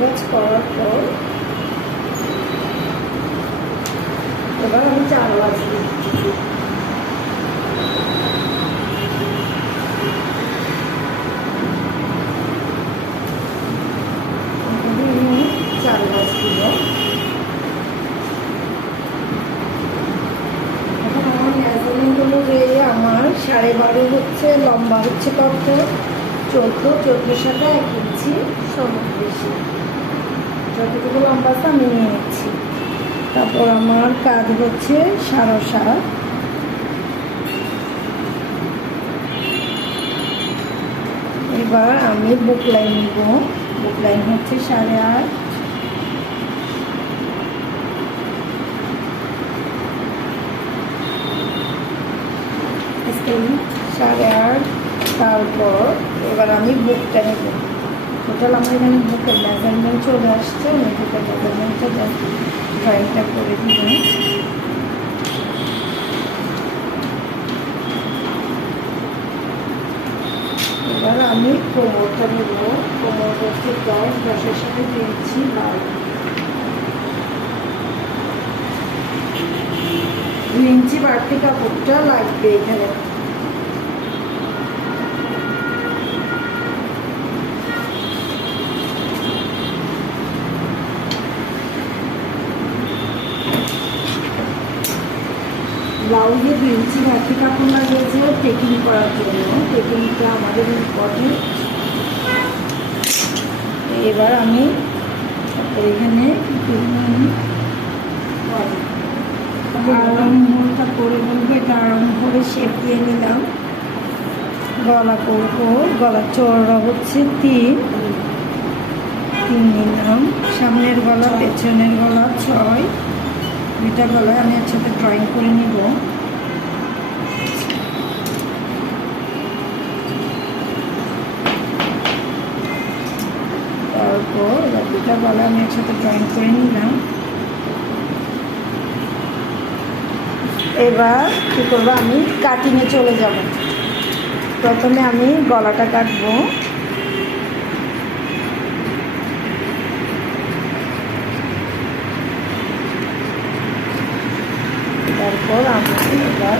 ভাঁজ করার পর এবার আমি 4 ভাঁজ দিচ্ছি। 4 ভাঁজ দিব। এখন আমার মেজারমেন্ট অনুযায়ী আমার 12.5 হচ্ছে, লম্বা হচ্ছে কত 14 সাথে 1 ইঞ্চি সমান বেশি, যতটুকু লম্বা আছে আমি নিয়ে নিচ্ছি। তারপর আমার কাঁধ হচ্ছে 7.5। এবার আমি বুক লাইন নিব। বুক লাইন হচ্ছে 8.5। সাড়ে 8। তারপর এবার আমি বুকটা নেব। টোটাল আমার এখানে বুকের মেজারমেন্ট চলে আসছে। আমি বুকের মেজারমেন্টটা ড্রয়িংটা করে দিব। এবার আমি কোমরটা নেব। কোমর হচ্ছে 10, 10-এর সাথে 2 ইঞ্চি 12। 2 ইঞ্চি বাড়তি কাপড়টা লাগবে এখানে। ব্লাউজে 2 ইঞ্চি বাড়তি কাপড় লাগিয়েছে টেকিং করার জন্য। টেকিংটা আমাদের ইম্পর্টেন্ট। এবার আমি এখানে আরামটা করে বলবো, এটা আরাম করে শেপ দিয়ে নিলাম। গলা করবো, গলার চওড়া হচ্ছে 3 নিলাম। সামনের গলা, পেছনের গলা 6। দুইটা গলায় আমি একসাথে ড্রয়িং করে নিব। তারপর দুইটা গলা আমি একসাথে ড্রয়িং করে নিলাম। এবার কী করবো, আমি কাটিংয়ে চলে যাব। প্রথমে আমি গলাটা কাটবো। তারপর আমি এবার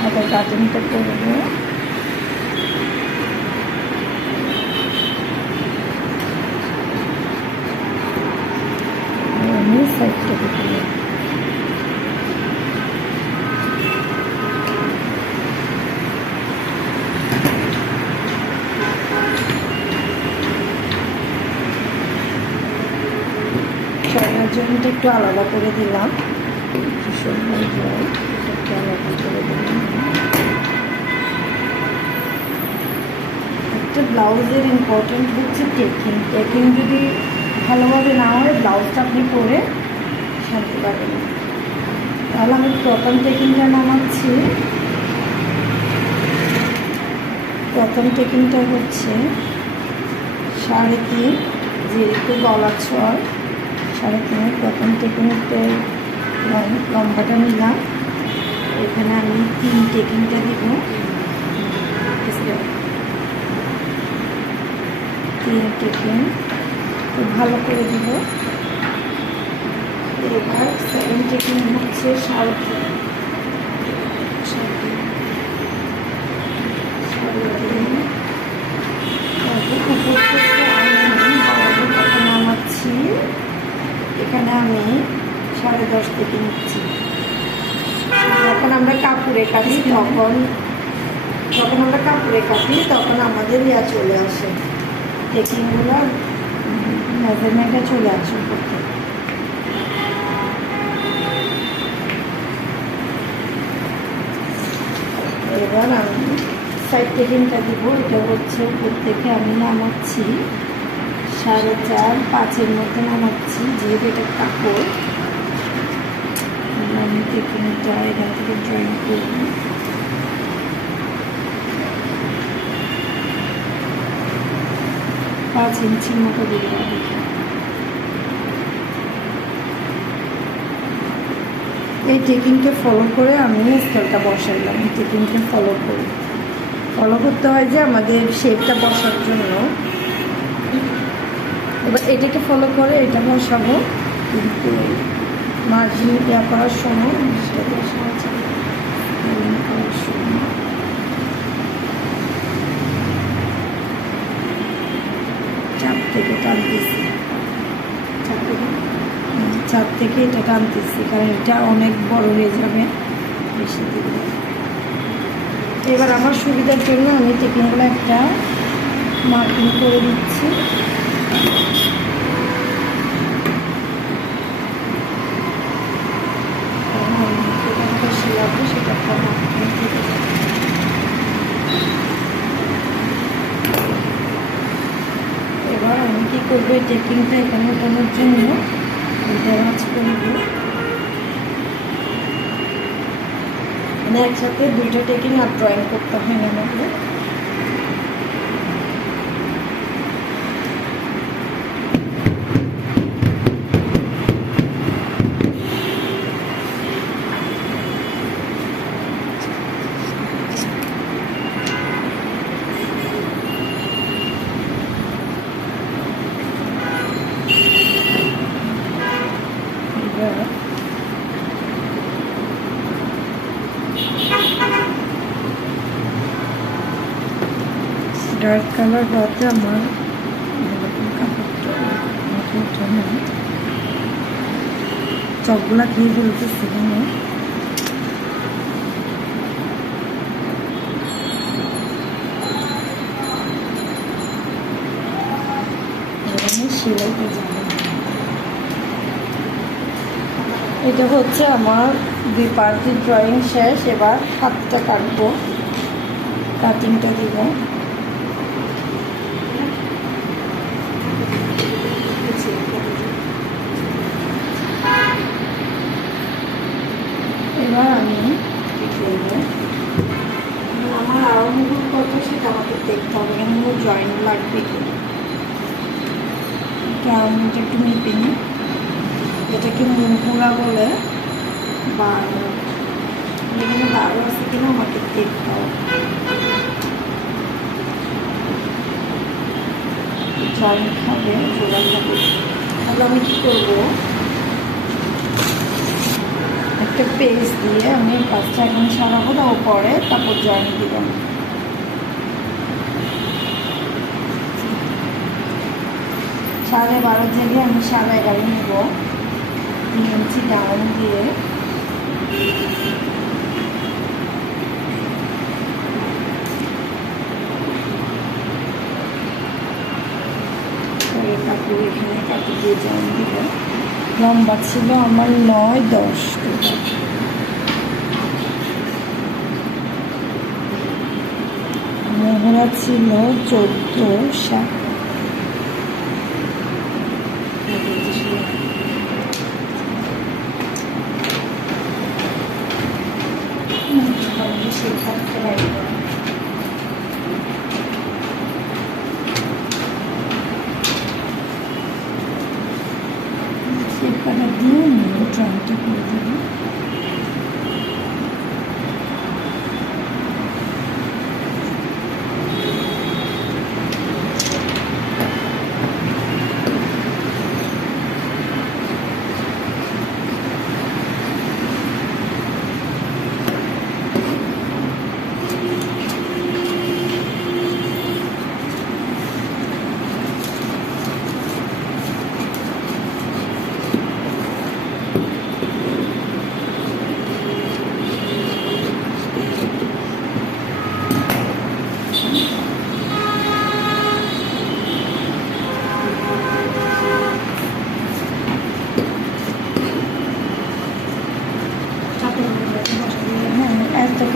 হাতের কাটিংটা করবো। আমি সাইডটা করবো। জমিটা একটু আলাদা করে দিলাম। একটু আলাদা করে দিলাম। একটা ব্লাউজের ইম্পর্টেন্ট হচ্ছে টেকিং। টেকিং যদি ভালোভাবে না হয় ব্লাউজটা আপনি পরে শান্তি পাবেন না। তাহলে আমি প্রথম টেকিংটা নামাচ্ছি। প্রথম টেকিংটা হচ্ছে 3.5, যেহেতু গলা 6, 3.5 প্রথম টেকিংতে লম্বাটা নিলাম। এখানে আমি 3 টেকিংটা দিব। 3 টেকিং খুব ভালো করে দিব। এবার 7 টেকিং হচ্ছে 3.5। নামাচ্ছি। এখানে আমি 10.5 থেকে নিচ্ছি। যখন আমরা কাপড়ে কাটি তখন আমাদের চলে আসে, টেকিংগুলো মেজারমেন্টে চলে আসে। এবার আমি সাইড টেকিংটা দিব। এটা হচ্ছে উপর থেকে আমি নামাচ্ছি 4.5, 5-এর মধ্যে নামাচ্ছি, যেহেতু এটা কাপড়। আমি টেকিংটা এখান থেকে ড্রয়িং করব। পাঁচ ইঞ্চির মতো দিব। এই টেকিংকে ফলো করে আমি স্কেলটা বসাইলাম। এই টেকিংকে ফলো করে ফলো করতে হয় যে আমাদের শেপটা বসার জন্য। এবার এটাকে ফলো করে এটা বসাবো, কিন্তু মার্জিন ইয়া করার সময় সেটাকে সাহায্য করার সময় চাপ থেকে টানতেছি, চাপ থেকে এটা টানতেছি, কারণ এটা অনেক বড় হয়ে যাবে বেশি দিলে। এবার আমার সুবিধার জন্য আমি টেকিংগুলো একটা মার্কিং করে দিচ্ছি। সেটা এবার আমি কী করবো, এই টেকিংটা এখানে ওঠানোর জন্য কাজ করবো। মানে একসাথে দুইটা টেকিং আর ড্রয়িং করতে হয় না আমাকে। ডার্ক কালার হওয়াতে আমার কাপড়টা চকগুলা খেয়ে ফেলতেছি। সেলাইতে যাবো। এটা হচ্ছে আমার 2 পার্টের ড্রয়িং শেষ। এবার হাতটা কাটবো, কাটিংটা দিব। এবার আমি কী করবো, আমার আরম্ভগুলো কত সেটা আমাকে দেখতে হবে, কেন জয়েন লাগবে কিনা। আমি এটা একটু মেপে নিই, এটাকে মুহুরা বলে, 12 এখানে 12 আছে কিনা আমাকে দেখতে হবে। জয়েন খাবে, জোড়া খাবে। তাহলে আমি কী করবো, একটা পেজ দিয়ে আমি কাজটা এখন সারাবো, তাও পরে তারপর জয়েন দিব। 12.5 জায়গায় আমি 11.5 নিব, 3 ইঞ্চি ডাউন দিয়ে। কাপড় এখানে কাপড় দিয়ে জয়েন দিব। লম্বা ছিল আমার 9-10, মোহরা ছিল 14-7। সেটা দিয়ে ড্রয়িংটা করে দেবো।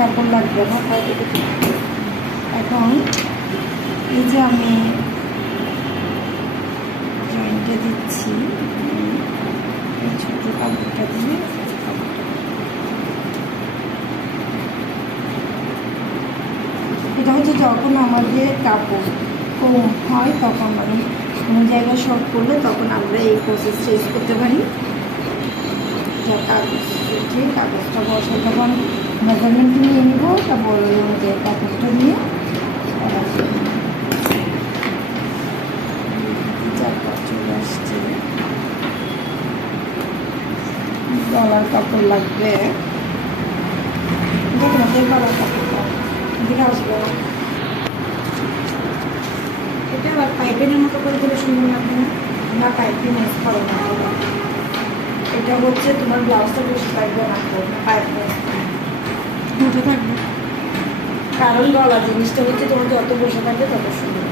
কাপড় লাগবে না। এখন এই যে আমি জয়েন্টে দিচ্ছি, এই ছোট কাপড়টা দিয়ে এটা হচ্ছে যখন আমাদের কাপড় কম হয় তখন মানে কোনো জায়গায় শর্ট করলে তখন আমরা এই প্রসেসটা ইউজ করতে পারি। কাগজটা বসাই, তখন মেজারমেন্ট নিয়ে নিব, তারপর যে কাগজটা নিয়ে কাপড় লাগবে। দেখুন গলার কাপড়টা এদিকে আসবে না। এটা আবার পাইপেনের মতো করে দিলে সুন্দর লাগবে না? না পাইপিং নেস করো না। এটা হচ্ছে তোমার ব্লাউজটা বেশি লাগবে না, পাইপ নেস দুটো থাকবে। কারণ গলা জিনিসটা হচ্ছে তোমার যত বসে থাকবে তত সুন্দর।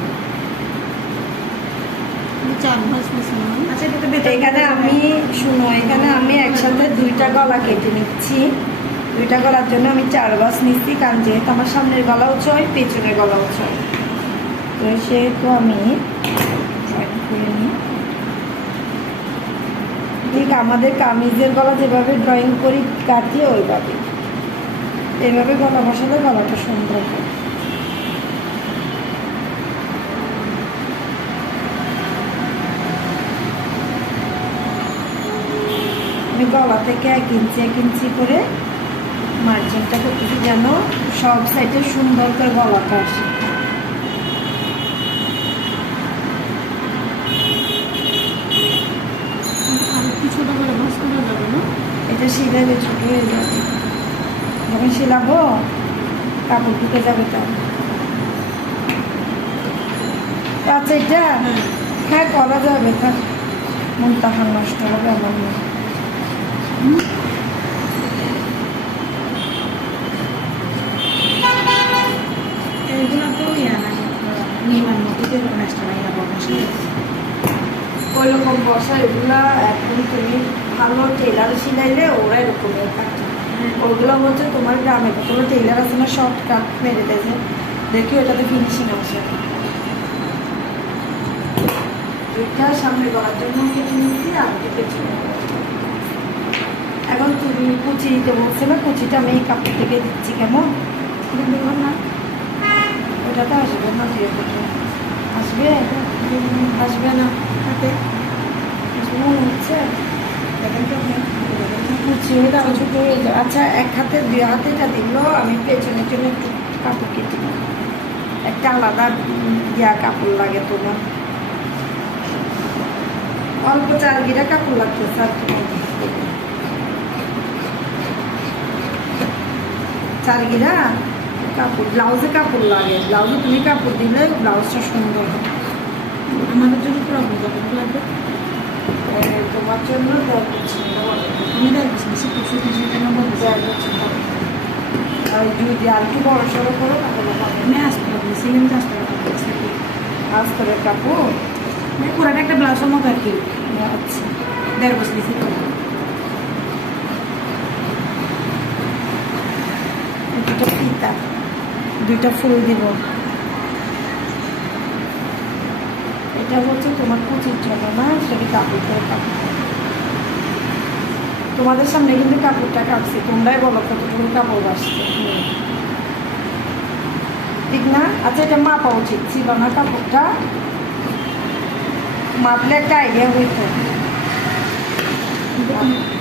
চার ভাঁজ নিচ্ছি না। আচ্ছা এটা তো এখানে আমি শুনো, এখানে আমি একসাথে 2টা গলা কেটে নিচ্ছি। 2টা গলার জন্য আমি 4 ভাঁজ নিচ্ছি, কারণ যেহেতু আমার সামনের গলাও ছয়, পেছনের গলাও ছয়, তো সেহেতু আমি জয়েন করে নিই। ঠিক আমাদের কামিজের গলা যেভাবে ড্রয়িং করি কাটি ওইভাবে, এইভাবে গলা বসালে গলাটা সুন্দর হয়। আমি গলা থেকে 1 ইঞ্চি করে মার্জিনটা করতেছি, যেন সব সাইডে সুন্দর করে গলাটা আসে। আর একটু ছোটো করে ভাঁজ করা যাবে না? এটা সিলাইলে ছোট হয়ে যাবে, যখন সিলাবো কাপড় ঢুকে যাবে। তার আচ্ছা এটা হ্যাঁ করা যাবে, তার মন তাহার নষ্ট হবে আমার মনে। এগুলো তো ইয়া না নির্মাণ মতো যে ম্যাচটা নাই বসে ওই রকম বসা এগুলা এখন তুমি ভালো টেলার সিলাইলে ওরা এরকমই থাকে। ওগুলো হচ্ছে তোমার গ্রামে কোনো টেলার আছে না, শর্ট কাট মেরে দেয়, দেখি ওটাতে ফিনিশিং আসে। এটা সামনে গলার জন্য কেটে নিচ্ছি, আর পেছনে। এখন তুমি কুচি দিতে বলছে না, কুচিটা আমি এই কাপড় থেকে দিচ্ছি। কেমন দেখুন না ওটা তো আসবে না, দিয়ে দেবে আসবে, আসবে না হাতে আসবে মনে হচ্ছে। কুচি তাও ছোট হয়ে যাবে। আচ্ছা এক হাতে 2 হাতে এটা দিল, আমি পেছনের জন্য একটু কাপড় কেটে নিই। একটা আলাদা কাপড় লাগে তোমার, অল্প 4 গিরা কাপড় লাগতেছে আর কি। 4 গিরা কাপড়, ব্লাউজে কাপড় লাগে, ব্লাউজে তুমি কাপড় দিলে ব্লাউজটা সুন্দর হবে। আমাদের জন্য প্রবলেম কত লাগবে? তোমার জন্য আমি দেখছি বেশি কিছু সেটা নম্বর আর যদি আর একটু বড় সড়ো করো তাহলে আমি আসতে পারবো সিলিং আসতে পারবো আস্তরের কাপড় পুরাটা একটা ব্লাউজের মতো আর কি। আচ্ছা 1.5 বছর দিয়েছি তো। দুটো ফিতা, 2টা ফুল দিব। এটা হচ্ছে তোমার কুচির জন্য না, সেটা কাপড় করে কাপড়। তোমাদের সামনে কিন্তু কাপড়টা কাটছি, তোমরাই বলো কতটুকু কাপড় বাসছে, ঠিক না? আচ্ছা এটা মাপা উচিত ছিল না, কাপড়টা মাপলে একটা আইডিয়া হইতো।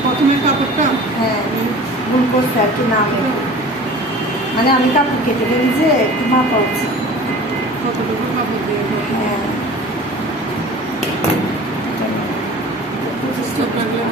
প্রথমে কাপড়টা হ্যাঁ আমি ভুল করছি আর কি, না আমি মানে আমি কাপড় কেটে দিই যে একটু মাপা উচিত। কতটুকু কাপড় দিয়ে হ্যাঁ স্টেপ লাগলে